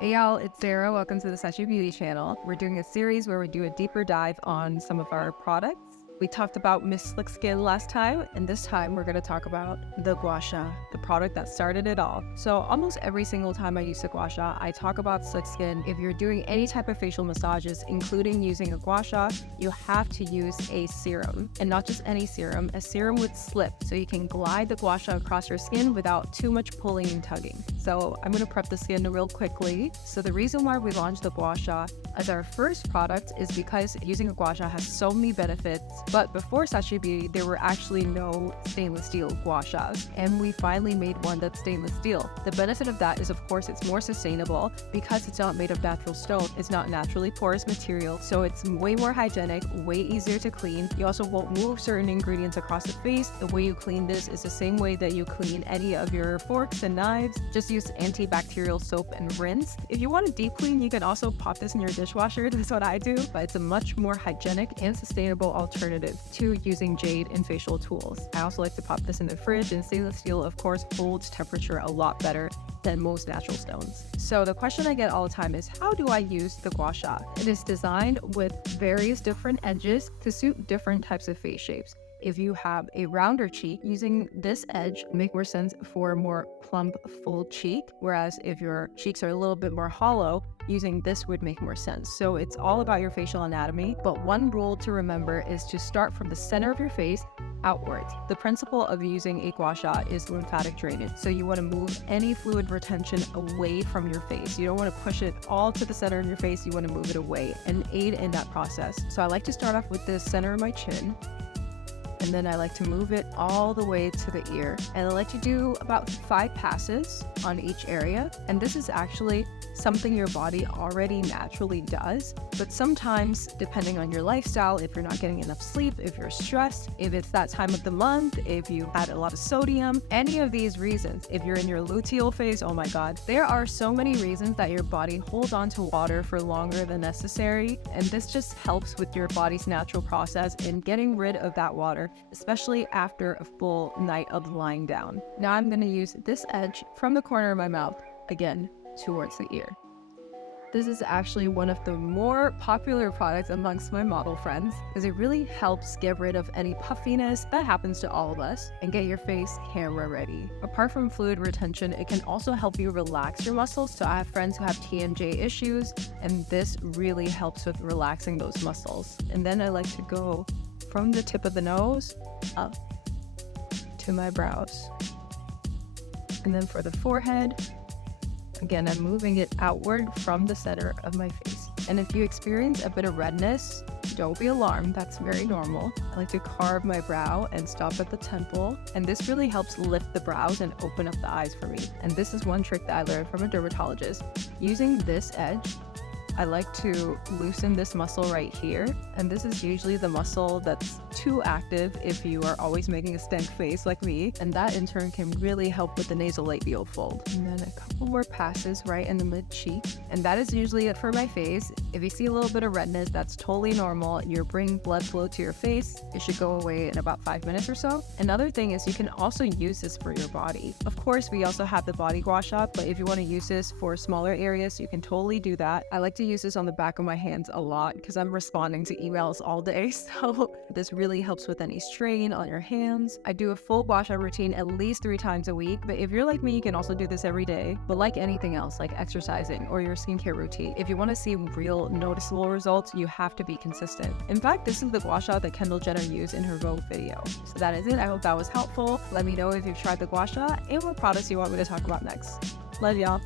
Hey y'all, it's Sarah. Welcome to the SACHEU Beauty channel. We're doing a series where we do a deeper dive on some of our products. We talked about Miss Slick Skin last time, and this time we're going to talk about the Gua Sha, the product that started it all. So almost every single time I use the Gua Sha, I talk about slick skin. If you're doing any type of facial massages, including using a Gua Sha, you have to use a serum. And not just any serum, a serum with slip, so you can glide the Gua Sha across your skin without too much pulling and tugging. So I'm going to prep the skin real quickly. So the reason why we launched the Gua Sha as our first product is because using a Gua Sha has so many benefits. But before SACHEU Beauty, there were actually no stainless steel Gua Shas, and we finally made one that's stainless steel. The benefit of that is, of course, it's more sustainable because it's not made of natural stone. It's not naturally porous material, so it's way more hygienic, way easier to clean. You also won't move certain ingredients across the face. The way you clean this is the same way that you clean any of your forks and knives. Just use antibacterial soap and rinse. If you want to deep clean, you can also pop this in your dishwasher. That's what I do, but it's a much more hygienic and sustainable alternative to using jade and facial tools. I also like to pop this in the fridge, and stainless steel, of course, holds temperature a lot better than most natural stones. So the question I get all the time is, how do I use the Gua Sha? It is designed with various different edges to suit different types of face shapes. If you have a rounder cheek, using this edge make more sense for a more plump, full cheek, whereas if your cheeks are a little bit more hollow, using this would make more sense. So it's all about your facial anatomy, but one rule to remember is to start from the center of your face outwards. The principle of using a Gua Sha is lymphatic drainage, so you want to move any fluid retention away from your face. You don't want to push it all to the center of your face, you want to move it away and aid in that process. So I like to start off with the center of my chin, and then I like to move it all the way to the ear. And I like to do about 5 passes on each area. And this is actually something your body already naturally does. But sometimes, depending on your lifestyle, if you're not getting enough sleep, if you're stressed, if it's that time of the month, if you had a lot of sodium, any of these reasons, if you're in your luteal phase, oh my God, there are so many reasons that your body holds on to water for longer than necessary. And this just helps with your body's natural process in getting rid of that water, especially after a full night of lying down. Now I'm going to use this edge from the corner of my mouth, again, towards the ear. This is actually one of the more popular products amongst my model friends because it really helps get rid of any puffiness that happens to all of us and get your face camera ready. Apart from fluid retention, it can also help you relax your muscles. So I have friends who have TMJ issues, and this really helps with relaxing those muscles. And then I like to go from the tip of the nose up to my brows. And then for the forehead, again, I'm moving it outward from the center of my face. And if you experience a bit of redness, don't be alarmed, that's very normal. I like to carve my brow and stop at the temple, and this really helps lift the brows and open up the eyes for me. And this is one trick that I learned from a dermatologist. Using this edge, I like to loosen this muscle right here, and this is usually the muscle that's too active if you are always making a stank face like me, and that in turn can really help with the nasolabial fold. And then a couple more passes right in the mid cheek, and that is usually it for my face. If you see a little bit of redness, that's totally normal. You're bringing blood flow to your face. It should go away in about 5 minutes or so. Another thing is you can also use this for your body. Of course, we also have the body Gua Sha, but if you want to use this for smaller areas, you can totally do that. I like to use this on the back of my hands a lot because I'm responding to emails all day, so this really helps with any strain on your hands. I do a full Gua Sha routine at least 3 times a week, but if you're like me, you can also do this every day. But like anything else, like exercising or your skincare routine, if you want to see real noticeable results, you have to be consistent. In fact, this is the Gua Sha that Kendall Jenner used in her Vogue video. So that is it. I hope that was helpful. Let me know if you've tried the Gua Sha and what products you want me to talk about next. Love y'all.